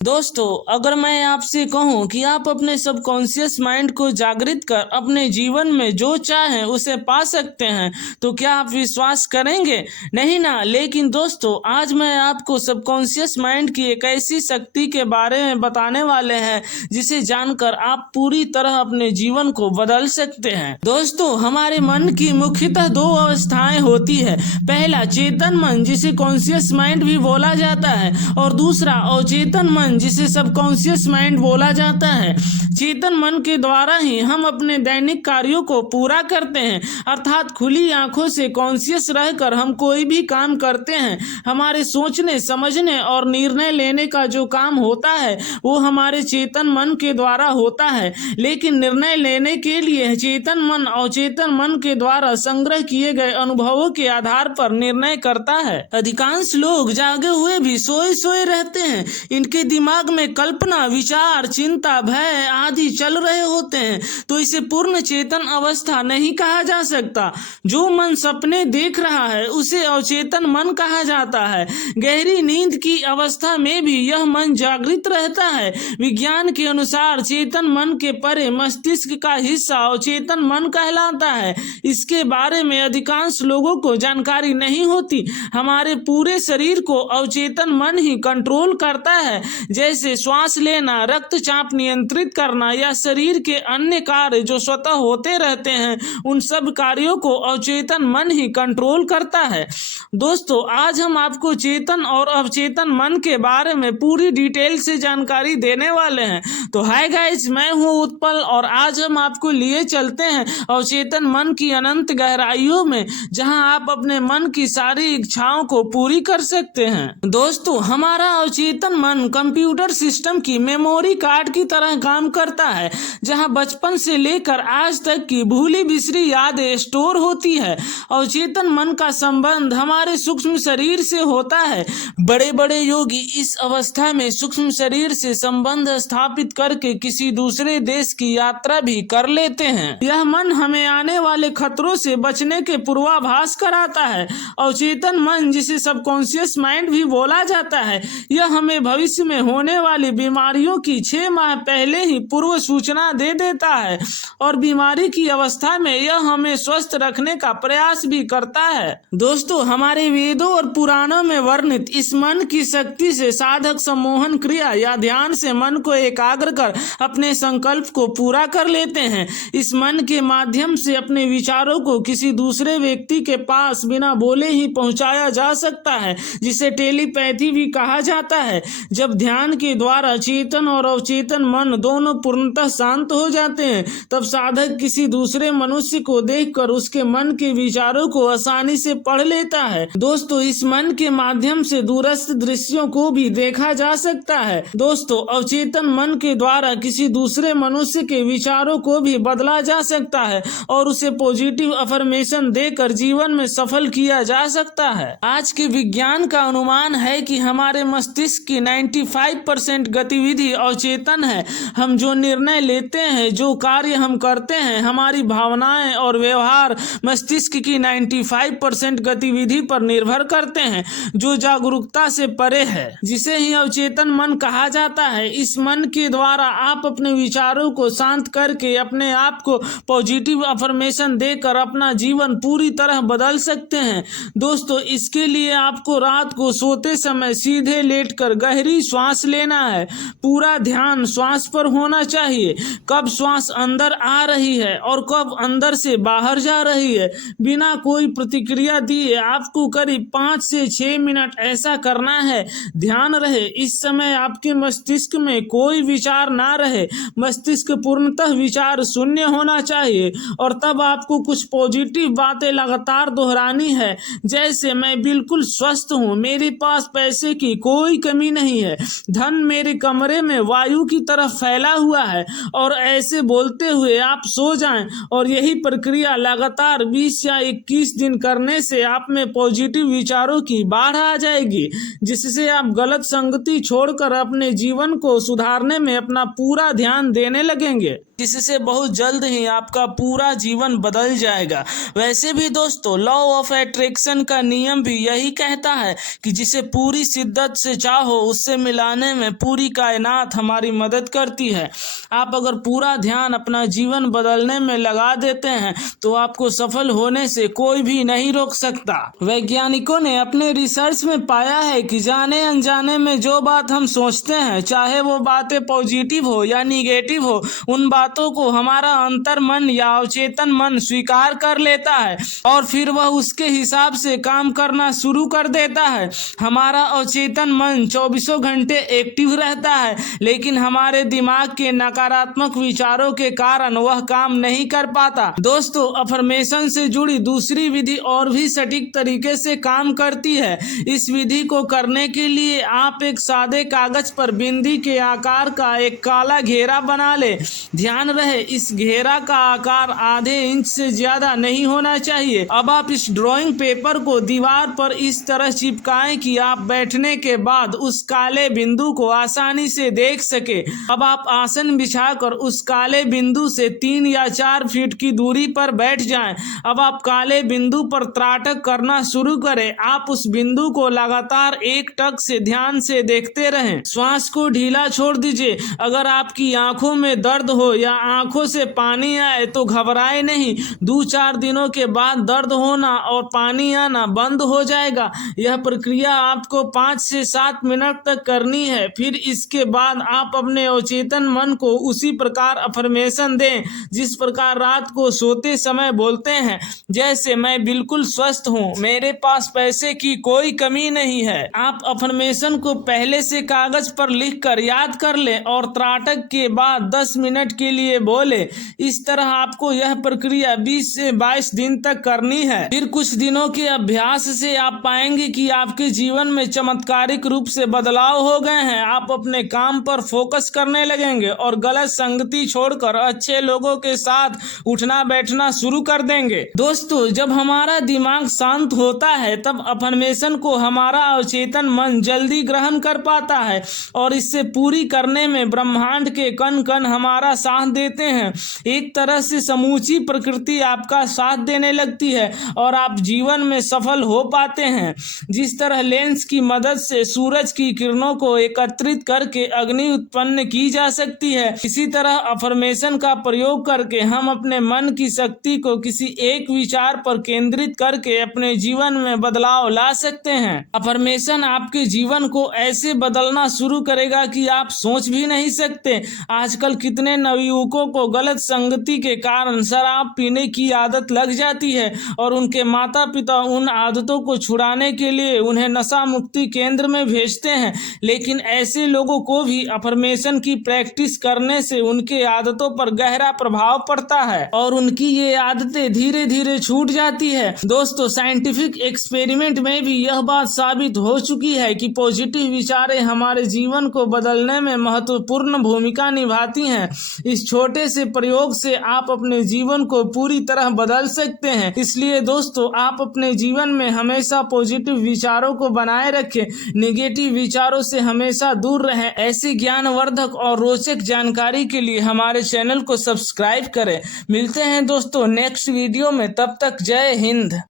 दोस्तों, अगर मैं आपसे कहूं कि आप अपने सबकॉन्शियस माइंड को जागृत कर अपने जीवन में जो चाहें उसे पा सकते हैं, तो क्या आप विश्वास करेंगे? नहीं ना। लेकिन दोस्तों, आज मैं आपको सबकॉन्शियस माइंड की एक ऐसी शक्ति के बारे में बताने वाले हैं जिसे जानकर आप पूरी तरह अपने जीवन को बदल सकते हैं। दोस्तों, हमारे मन की मुख्यतः दो अवस्थाएं होती है। पहला चेतन मन, जिसे कॉन्शियस माइंड भी बोला जाता है, और दूसरा अवचेतन मन, जिसे सबकॉन्शियस माइंड बोला जाता है। चेतन मन के द्वारा ही हम अपने दैनिक कार्यों को पूरा करते हैं, अर्थात खुली आंखों से कॉन्शियस रहकर हम कोई भी काम करते हैं। हमारे सोचने, समझने और निर्णय लेने का जो काम होता है वो हमारे चेतन मन के द्वारा होता है। लेकिन निर्णय लेने के लिए चेतन मन अवचेतन मन के द्वारा संग्रह किए गए अनुभवों के आधार पर निर्णय करता है। अधिकांश लोग जागे हुए भी सोए सोए रहते हैं। इनके दिमाग में कल्पना, विचार, चिंता, भय आदि चल रहे होते हैं, तो इसे पूर्ण चेतन अवस्था नहीं कहा जा सकता। जो मन सपने देख रहा है उसे अवचेतन मन कहा जाता है। गहरी नींद की अवस्था में भी यह मन जागृत रहता है। विज्ञान के अनुसार चेतन मन के परे मस्तिष्क का हिस्सा अवचेतन मन कहलाता है। इसके बारे में अधिकांश लोगों को जानकारी नहीं होती। हमारे पूरे शरीर को अवचेतन मन ही कंट्रोल करता है, जैसे श्वास लेना, रक्तचाप नियंत्रित करना या शरीर के अन्य कार्य जो स्वतः होते रहते हैं, उन सब कार्यों को अवचेतन मन ही कंट्रोल करता है। दोस्तों, आज हम आपको चेतन और अवचेतन मन के बारे में पूरी डिटेल से जानकारी देने वाले हैं। तो हाय गाइस, मैं हूं उत्पल और आज हम आपको लिए चलते हैं अवचेतन मन की अनंत गहराइयों में, जहां आप अपने मन की सारी इच्छाओं को पूरी कर सकते हैं। दोस्तों, हमारा अवचेतन मन कंप्यूटर सिस्टम की मेमोरी कार्ड की तरह काम करता है, जहां बचपन से लेकर आज तक की भूली बिसरी यादें स्टोर होती है। अवचेतन मन का संबंध हमारे सूक्ष्म शरीर से होता है। बड़े बड़े योगी इस अवस्था में सूक्ष्म शरीर से संबंध स्थापित करके किसी दूसरे देश की यात्रा भी कर लेते हैं। यह मन हमें आने वाले खतरों से बचने के पूर्वाभास कराता है। अवचेतन मन, जिसे सबकॉन्शियस माइंड भी बोला जाता है, यह हमें भविष्य में होने वाली बीमारियों की 6 माह पहले ही पूर्व सूचना दे देता है और बीमारी की अवस्था में यह हमें स्वस्थ रखने का प्रयास भी करता है। दोस्तों, हमारे वेदों और पुराणों में वर्णित इस मन की शक्ति से साधक सम्मोहन क्रिया या ध्यान से मन को एकाग्र कर अपने संकल्प को पूरा कर लेते हैं। इस मन के माध्यम से अपने विचारों को किसी दूसरे व्यक्ति के पास बिना बोले ही पहुंचाया जा सकता है, जिसे टेलीपैथी भी कहा जाता है। जब ध्यान के द्वारा चेतन और अवचेतन मन दोनों पूर्णतः शांत हो जाते हैं, तब साधक किसी दूसरे मनुष्य को देखकर उसके मन के विचारों को आसानी से पढ़ लेता है। दोस्तों, इस मन के माध्यम से दूरस्थ दृश्यों को भी देखा जा सकता है। दोस्तों, अवचेतन मन के द्वारा किसी दूसरे मनुष्य के विचारों को भी बदला जा सकता है और उसे पॉजिटिव अफर्मेशन देकर जीवन में सफल किया जा सकता है। आज के विज्ञान का अनुमान है कि हमारे मस्तिष्क की 95% गतिविधि अवचेतन है। हम जो निर्णय लेते हैं, जो कार्य हम करते हैं, हमारी भावनाएं और व्यवहार मस्तिष्क की 95% गतिविधि पर निर्भर करते हैं, जो जागरूकता से परे है, जिसे ही अवचेतन मन कहा जाता है। इस मन के द्वारा आप अपने विचारों को शांत करके अपने आप को पॉजिटिव अफर्मेशन देकर अपना जीवन पूरी तरह बदल सकते हैं। दोस्तों, इसके लिए आपको रात को सोते समय सीधे लेटकर गहरी श्वास लेना है। पूरा ध्यान श्वास पर होना चाहिए। कब श्वास अंदर आ रही है और कब अंदर से बाहर जा रही है, बिना कोई प्रतिक्रिया दिए आपको करीब 5 से 6 मिनट ऐसा करना है। ध्यान रहे, इस समय आपके मस्तिष्क में कोई विचार ना रहे। मस्तिष्क पूर्णतः विचार शून्य होना चाहिए और तब आपको कुछ पॉजिटिव बातें लगातार दोहरानी है, जैसे मैं बिल्कुल स्वस्थ हूँ, मेरे पास पैसे की कोई कमी नहीं है, धन मेरे कमरे में वायु की तरह फैला हुआ है। और ऐसे बोलते हुए आप सो जाएं और यही प्रक्रिया लगातार 20 या 21 दिन करने से आप में पॉजिटिव विचारों की बाढ़ आ जाएगी, जिससे आप गलत संगति छोड़कर अपने जीवन को सुधारने में अपना पूरा ध्यान देने लगेंगे, जिससे बहुत जल्द ही आपका पूरा जीवन बदल जाएगा। वैसे भी दोस्तों, लॉ ऑफ अट्रैक्शन का नियम भी यही कहता है कि जिसे पूरी शिद्दत से चाहो उससे मिलाने पाने में पूरी कायनात हमारी मदद करती है। आप अगर पूरा ध्यान अपना जीवन बदलने में लगा देते हैं तो आपको सफल होने से कोई भी नहीं रोक सकता। वैज्ञानिकों ने अपने रिसर्च में पाया है कि जाने अनजाने में जो बात हम सोचते हैं, चाहे वो बातें पॉजिटिव हो या निगेटिव हो, उन बातों को हमारा अंतर मन या अवचेतन मन स्वीकार कर लेता है और फिर वह उसके हिसाब से काम करना शुरू कर देता है। हमारा अवचेतन मन 24 घंटे एक्टिव रहता है, लेकिन हमारे दिमाग के नकारात्मक विचारों के कारण वह काम नहीं कर पाता। दोस्तों, अफर्मेशन से जुड़ी दूसरी विधि और भी सटीक तरीके से काम करती है। इस विधि को करने के लिए आप एक सादे कागज पर बिंदी के आकार का एक काला घेरा बना ले। ध्यान रहे, इस घेरा का आकार आधे इंच से ज्यादा नहीं होना चाहिए। अब आप इस ड्राइंग पेपर को दीवार पर इस तरह चिपकाएं कि आप बैठने के बाद उस काले बिंदु को आसानी से देख सके। अब आप आसन बिछाकर उस काले बिंदु से 3 या 4 फीट की दूरी पर बैठ जाएं। अब आप काले बिंदु पर त्राटक करना शुरू करें। आप उस बिंदु को लगातार एक टक से ध्यान से देखते रहें। श्वास को ढीला छोड़ दीजिए। अगर आपकी आंखों में दर्द हो या आंखों से पानी आए तो घबराए नहीं। 2-4 दिनों के बाद दर्द होना और पानी आना बंद हो जाएगा। यह प्रक्रिया आपको 5 से 7 मिनट तक करनी है। फिर इसके बाद आप अपने अवचेतन मन को उसी प्रकार अफर्मेशन दें जिस प्रकार रात को सोते समय बोलते हैं, जैसे मैं बिल्कुल स्वस्थ हूँ, मेरे पास पैसे की कोई कमी नहीं है। आप अफर्मेशन को पहले से कागज पर लिखकर याद कर लें और त्राटक के बाद 10 मिनट के लिए बोले। इस तरह आपको यह प्रक्रिया 20 से 22 दिन तक करनी है। फिर कुछ दिनों के अभ्यास से आप पाएंगे कि आपके जीवन में चमत्कारिक रूप से बदलाव हो गए हैं। आप अपने काम पर फोकस करने लगेंगे और गलत संगति छोड़कर अच्छे लोगों के साथ उठना बैठना शुरू कर देंगे। दोस्तों, जब हमारा दिमाग शांत होता है तब अफर्मेशन को हमारा अवचेतन मन जल्दी ग्रहण कर पाता है और इससे पूरी करने में ब्रह्मांड के कण कण हमारा साथ देते हैं। एक तरह से समूची प्रकृति आपका साथ देने लगती है और आप जीवन में सफल हो पाते हैं। जिस तरह लेंस की मदद से सूरज की किरणों को एकत्रित करके अग्नि उत्पन्न की जा सकती है, इसी तरह अफर्मेशन का प्रयोग करके हम अपने मन की शक्ति को किसी एक विचार पर केंद्रित करके अपने जीवन में बदलाव ला सकते हैं। अफर्मेशन आपके जीवन को ऐसे बदलना शुरू करेगा कि आप सोच भी नहीं सकते। आजकल कितने नवयुवकों को गलत संगति के कारण शराब पीने की आदत लग जाती है और उनके माता पिता उन आदतों को छुड़ाने के लिए उन्हें नशा मुक्ति केंद्र में भेजते हैं, लेकिन ऐसे लोगों को भी अफर्मेशन की प्रैक्टिस करने से उनके आदतों पर गहरा प्रभाव पड़ता है और उनकी ये आदतें धीरे धीरे छूट जाती है। दोस्तों, साइंटिफिक एक्सपेरिमेंट में भी यह बात साबित हो चुकी है कि पॉजिटिव विचारें हमारे जीवन को बदलने में महत्वपूर्ण भूमिका निभाती हैं। इस छोटे से प्रयोग से आप अपने जीवन को पूरी तरह बदल सकते हैं। इसलिए दोस्तों, आप अपने जीवन में हमेशा पॉजिटिव विचारों को बनाए रखें, नेगेटिव विचारों से हमेशा दूर रहें। ऐसी ज्ञानवर्धक और रोचक जानकारी के लिए हमारे चैनल को सब्सक्राइब करें। मिलते हैं दोस्तों नेक्स्ट वीडियो में, तब तक जय हिंद।